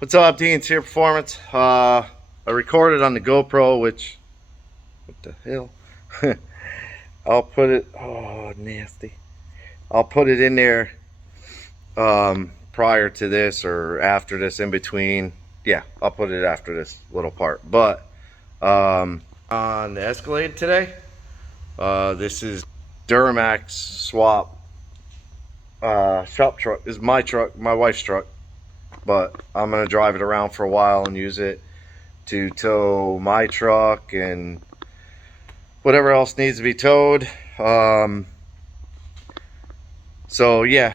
What's up, DNC Performance? I recorded on the GoPro, which, what the hell? I'll put it, oh, nasty. I'll put it in there prior to this or after this, in between. Yeah, I'll put it after this little part. But on the Escalade today, this is Duramax swap shop truck. This is my truck, my wife's truck. But I'm going to drive it around for a while and use it to tow my truck and whatever else needs to be towed. So yeah,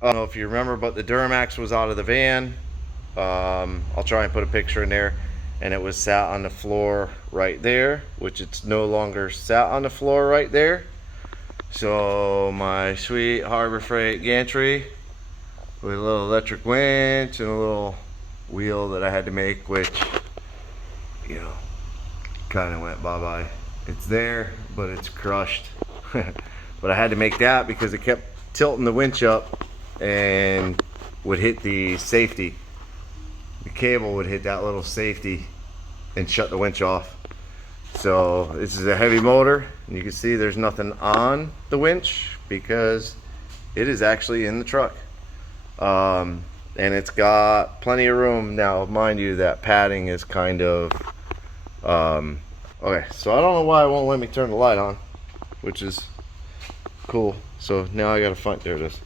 I don't know if you remember, but the Duramax was out of the van. I'll try and put a picture in there. And it was sat on the floor right there, which it's no longer sat on the floor right there. So my sweet Harbor Freight gantry with a little electric winch and a little wheel that I had to make, which, you know, kind of went bye-bye. It's there, but it's crushed. But I had to make that because it kept tilting the winch up and would hit the safety. The cable would hit that little safety and shut the winch off. So this is a heavy motor, and you can see there's nothing on the winch because it is actually in the truck. And it's got plenty of room. Now mind you, that padding is kind of okay, so I don't know why it won't let me turn the light on, which is cool. So now I gotta find, there it is.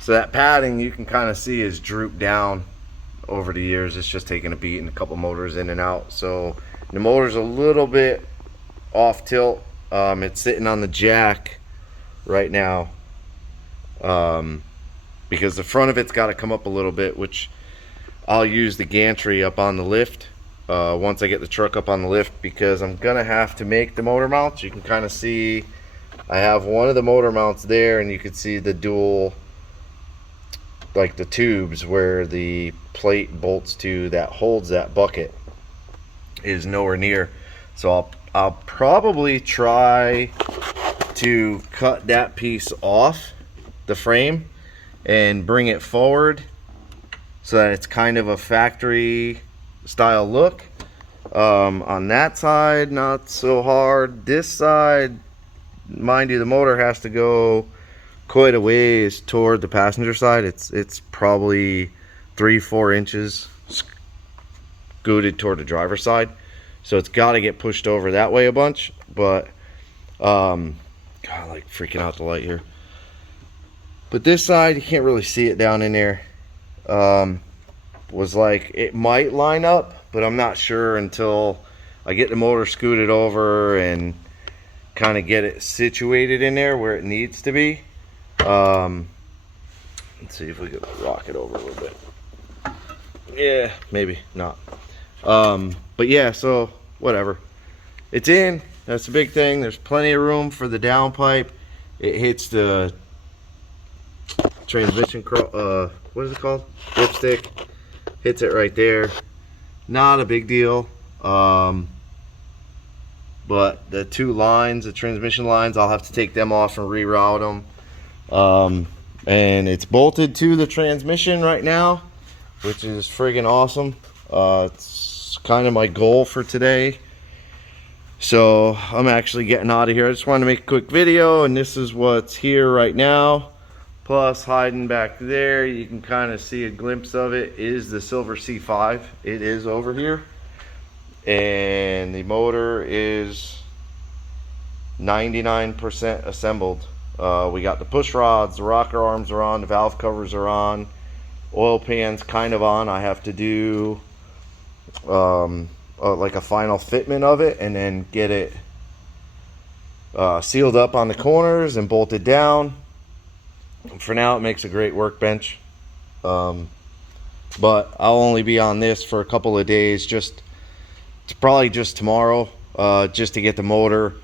So that padding you can kind of see is drooped down over the years. It's just taking a beat and a couple motors in and out. So the motor's a little bit off tilt. It's sitting on the jack right now because the front of it's got to come up a little bit, which I'll use the gantry up on the lift once I get the truck up on the lift, because I'm gonna have to make the motor mounts. You can kind of see I have one of the motor mounts there, and you can see the dual, like the tubes where the plate bolts to that holds that bucket is nowhere near. So I'll probably try to cut that piece off the frame and bring it forward so that it's kind of a factory style look. On that side, not so hard. This side, mind you, the motor has to go quite a ways toward the passenger side. It's probably 3-4 inches scooted toward the driver's side, so it's got to get pushed over that way a bunch. But God, I like freaking out the light here. But this side, you can't really see it down in there. Was like, it might line up, but I'm not sure until I get the motor scooted over and kind of get it situated in there where it needs to be. Let's see if we could rock it over a little bit. Yeah, maybe not. But yeah, so whatever. It's in. That's the big thing. There's plenty of room for the downpipe. It hits the transmission, what is it called? Dipstick. Hits it right there. Not a big deal. But the two lines, the transmission lines, I'll have to take them off and reroute them. And it's bolted to the transmission right now, which is friggin' awesome. It's kind of my goal for today. So I'm actually getting out of here. I just wanted to make a quick video, and this is what's here right now. Plus, hiding back there, you can kind of see a glimpse of it, is the silver C5. It is over here. And the motor is 99% assembled. We got the push rods, the rocker arms are on, the valve covers are on, oil pan's kind of on. I have to do like a final fitment of it and then get it sealed up on the corners and bolted down. For now, it makes a great workbench, but I'll only be on this for a couple of days, probably just tomorrow, just to get the motor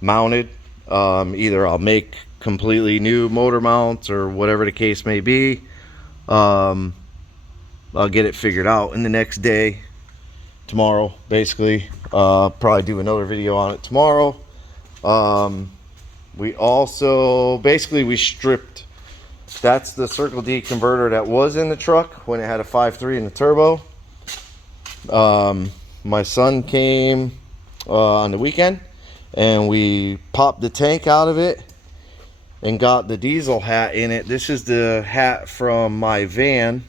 mounted. Either I'll make completely new motor mounts or whatever the case may be. I'll get it figured out in the next day, tomorrow basically. Probably do another video on it tomorrow. We also we stripped, that's the Circle D converter that was in the truck when it had a 5.3 in the turbo. My son came on the weekend, and we popped the tank out of it and got the diesel hat in it. This is the hat from my van,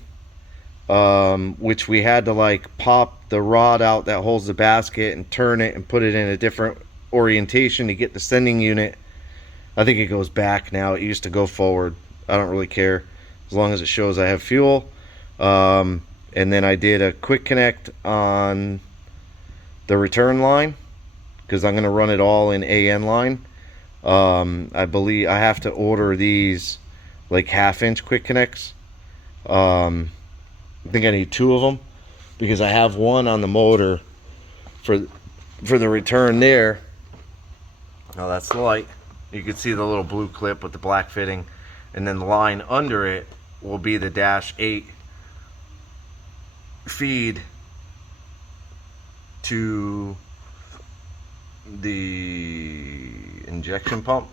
which we had to like pop the rod out that holds the basket and turn it and put it in a different orientation to get the sending unit. I think it goes back now. It used to go forward. I don't really care as long as it shows I have fuel. And then I did a quick connect on the return line because I'm going to run it all in AN line. I believe I have to order these like 1/2-inch quick connects. I think I need 2 of them because I have one on the motor for the return there. Now that's the light. You can see the little blue clip with the black fitting, and then the line under it will be the -8 feed to the injection pump.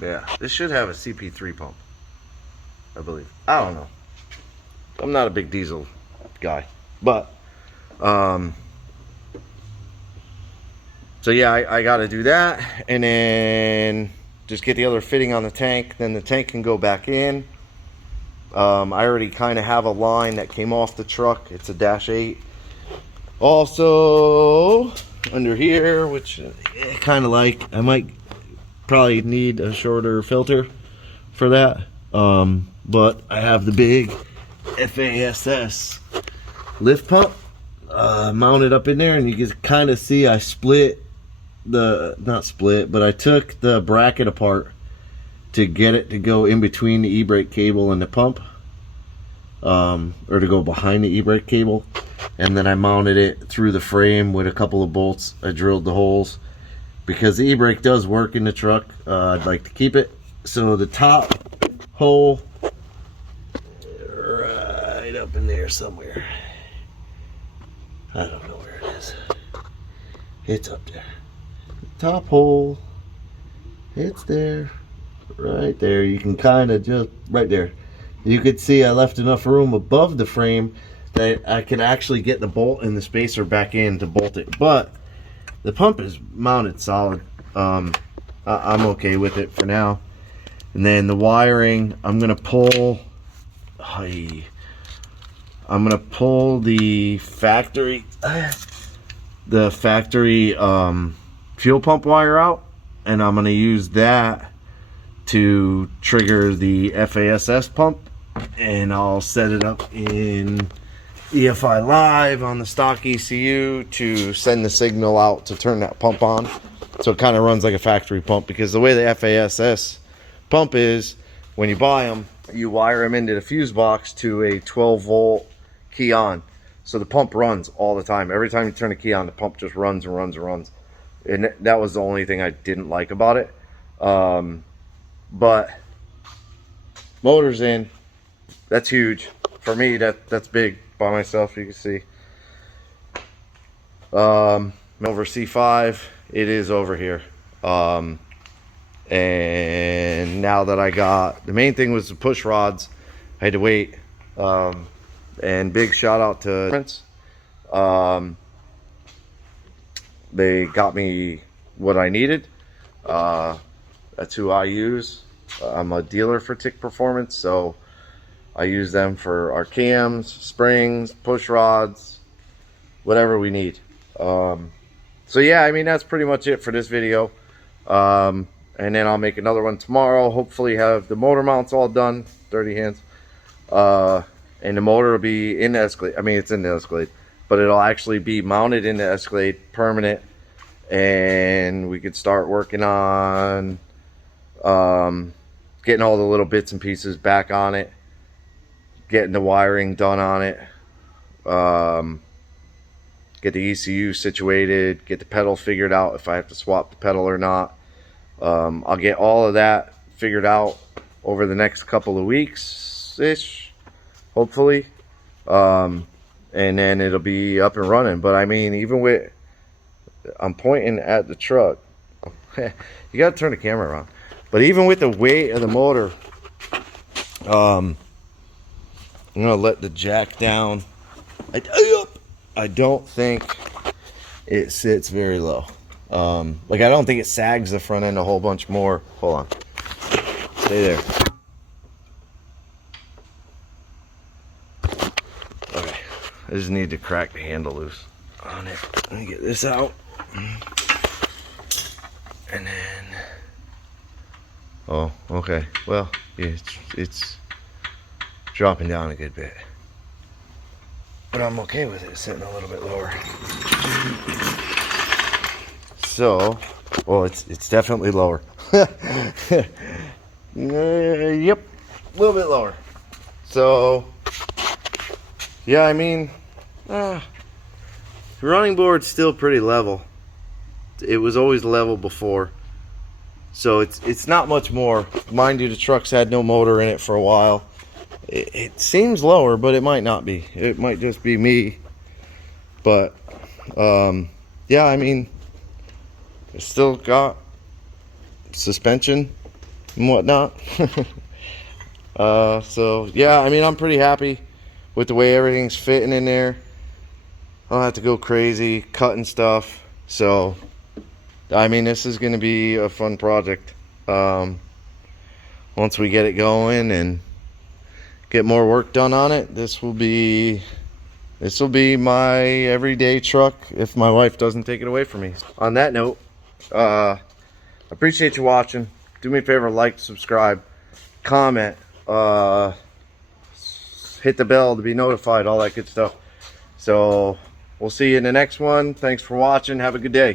Yeah, this should have a CP3 pump, I believe. I don't know. I'm not a big diesel guy, but so yeah, I got to do that, and then just get the other fitting on the tank. Then the tank can go back in. I already kind of have a line that came off the truck. It's a -8. Also under here, which kind of like, I might probably need a shorter filter for that. But I have the big FASS lift pump mounted up in there, and you can kind of see I split not split, but I took the bracket apart to get it to go in between the e-brake cable and the pump, or to go behind the e-brake cable, and then I mounted it through the frame with a couple of bolts. I drilled the holes because the e-brake does work in the truck. I'd like to keep it. So the top hole right up in there somewhere. I don't know where it is. It's up there. The top hole, it's there, right there. You can kind of just, right there. You could see I left enough room above the frame that I could actually get the bolt and the spacer back in to bolt it. But the pump is mounted solid. I'm okay with it for now. And then the wiring, I'm gonna pull the factory fuel pump wire out, and I'm gonna use that to trigger the FASS pump, and I'll set it up in EFI Live on the stock ECU to send the signal out to turn that pump on. So it kind of runs like a factory pump, because the way the FASS pump is, when you buy them, you wire them into the fuse box to a 12-volt key on. So the pump runs all the time. Every time you turn the key on, the pump just runs and runs and runs. And that was the only thing I didn't like about it. But motor's in. That's huge. For me, that's big by myself, you can see. Over C5, it is over here. And now that I got, the main thing was the push rods. I had to wait. And big shout out to Prince. They got me what I needed. That's who I use. I'm a dealer for Tick Performance, so I use them for our cams, springs, push rods, whatever we need. So yeah, I mean, that's pretty much it for this video. And then I'll make another one tomorrow. Hopefully have the motor mounts all done. Dirty hands. And the motor will be in the Escalade. I mean, it's in the Escalade, but it'll actually be mounted in the Escalade, permanent. And we could start working on getting all the little bits and pieces back on it, getting the wiring done on it, get the ECU situated, get the pedal figured out if I have to swap the pedal or not. I'll get all of that figured out over the next couple of weeks-ish, hopefully. And then it'll be up and running. But I mean, even with, I'm pointing at the truck. You got to turn the camera around. But even with the weight of the motor, I'm going to let the jack down. I don't think it sits very low. Like, I don't think it sags the front end a whole bunch more. Hold on. Stay there. Okay. I just need to crack the handle loose on it. Let me get this out. And then, oh, okay. Well, yeah, it's dropping down a good bit. But I'm okay with it sitting a little bit lower. So, well, it's definitely lower. Yep, a little bit lower. So, yeah, I mean, the running board's still pretty level. It was always level before, so it's not much more. Mind you, the truck's had no motor in it for a while. It seems lower, but it might not be. It might just be me. But yeah, I mean, it's still got suspension and whatnot. So yeah, I mean, I'm pretty happy with the way everything's fitting in there. I don't have to go crazy cutting stuff. So I mean, this is going to be a fun project once we get it going and get more work done on it. This will be my everyday truck if my wife doesn't take it away from me. On that note, appreciate you watching. Do me a favor, like, subscribe, comment, hit the bell to be notified, all that good stuff. So we'll see you in the next one. Thanks for watching. Have a good day.